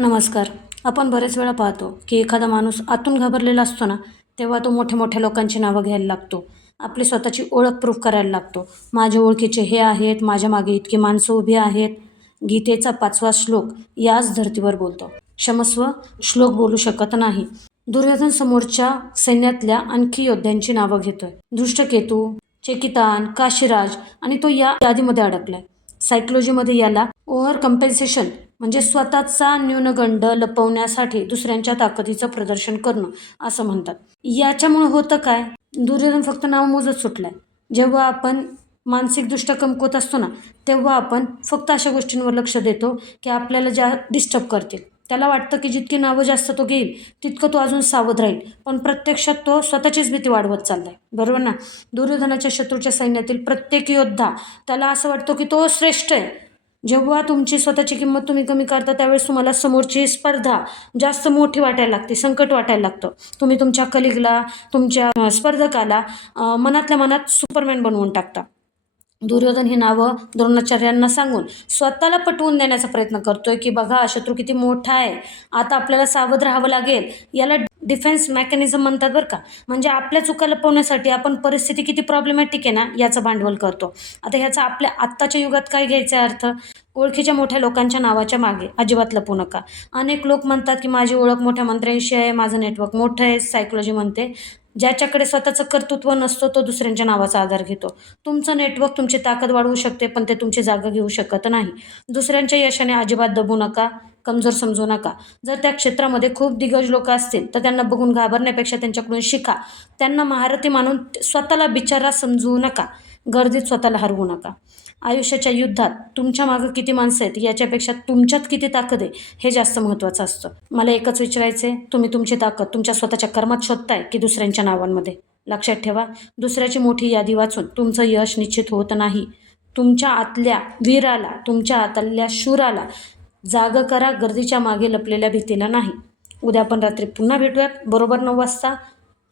नमस्कार. आपण बरेच वेळा पाहतो की एखादा माणूस आतून घाबरलेला असतो ना, तेव्हा तो मोठ्या मोठ्या लोकांची नावं घ्यायला लागतो. आपली स्वतःची ओळख प्रूव्ह करायला लागतो. माझ्या ओळखीचे हे आहेत, माझ्या मागे इतकी माणसं उभी आहेत. गीतेचा 5वा श्लोक याच धर्तीवर बोलतो. क्षमस्व, श्लोक बोलू शकत नाही. दुर्योधन समोरच्या सैन्यातल्या आणखी योद्ध्यांची नावं घेतोय. धृष्टकेतू, चेकितान, काशीराज आणि तो या यादीमध्ये अडकलाय. सायकोलॉजीमध्ये याला ओव्हर कम्पेन्सेशन म्हणजे स्वतःचा न्यूनगंड लपवण्यासाठी दुसऱ्यांच्या ताकदीचं प्रदर्शन करणं असं म्हणतात. याच्यामुळे होतं काय, दुर्योधन फक्त नाव मोजत सुटलाय. जेव्हा आपण मानसिकदृष्ट्या कमकुवत असतो ना, तेव्हा आपण फक्त अशा गोष्टींवर लक्ष देतो की आपल्याला ज्या डिस्टर्ब करतील. त्याला वाटतं की जितकी नावं जास्त तो घेईल तितकं तो अजून सावध राहील, पण प्रत्यक्षात तो स्वतःचीच भीती वाढवत चाललाय. बरोबर ना? दुर्योधनाच्या शत्रूच्या सैन्यातील प्रत्येक योद्धा त्याला असं वाटतं की तो श्रेष्ठ आहे. जेव्हा तुमची स्वतःची किंमत तुम्ही कमी करता त्यावेळेस तुम्हाला समोरची स्पर्धा जास्त मोठी वाटायला लागते, संकट वाटायला लागतं. तुम्ही तुमच्या कलिगला, तुमच्या स्पर्धकाला मनातल्या मनात सुपरमॅन बनवून टाकता. दुर्योधन ही नावं द्रोणाचार्यांना सांगून स्वतःला पटवून देण्याचा प्रयत्न करतोय की बघा शत्रू किती मोठा आहे, आता आपल्याला सावध राहावं लागेल. याला डिफेन्स मेकॅनिझम म्हणतात बरं का. म्हणजे आपल्या चुका लपवण्यासाठी आपण परिस्थिती किती प्रॉब्लेमॅटिक आहे ना याचं भांडवल करतो. आता ह्याचा आपल्या आत्ताच्या युगात काय घ्यायचा अर्थ, ओळखीच्या मोठ्या लोकांच्या नावाच्या मागे अजिबात लपू नका. अनेक लोक म्हणतात की माझी ओळख मोठ्या मंत्र्यांशी आहे, माझं नेटवर्क मोठं आहे. सायकोलॉजी म्हणते ज्याच्याकडे स्वतःचं कर्तृत्व नसतो तो दुसऱ्यांच्या नावाचा आधार घेतो. तुमचं नेटवर्क तुमची ताकद वाढवू शकते, पण ते तुमची जागा घेऊ शकत नाही. दुसऱ्यांच्या यशाने अजिबात दबू नका, कमजोर समजू नका. जर त्या क्षेत्रामध्ये खूप दिग्गज लोक असतील तर त्यांना बघून घाबरण्यापेक्षा त्यांच्याकडून शिका. त्यांना महारथी मानून स्वतःला बिचारा समजू नका. गर्दीत स्वतःला हरवू नका. आयुष्याच्या युद्धात तुमच्या मागं किती माणसं आहेत याच्यापेक्षा तुमच्यात किती ताकद आहे हे जास्त महत्त्वाचं असतं. मला एकच विचारायचं आहे, तुम्ही तुमची ताकद तुमच्या स्वतःच्या कर्मात शोधताय की दुसऱ्यांच्या नावांमध्ये? लक्षात ठेवा, दुसऱ्याची मोठी यादी वाचून तुमचं यश निश्चित होत नाही. तुमच्या आतल्या वीराला, तुमच्या आतल्या शूराला जागं करा, गर्दीच्या मागे लपलेल्या भीतीला नाही. उद्या आपण रात्री पुन्हा भेटूयात बरोबर 9 वाजता.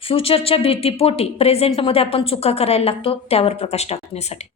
फ्युचरच्या भीतीपोटी प्रेझेंटमध्ये आपण चुका करायला लागतो, त्यावर प्रकाश टाकण्यासाठी.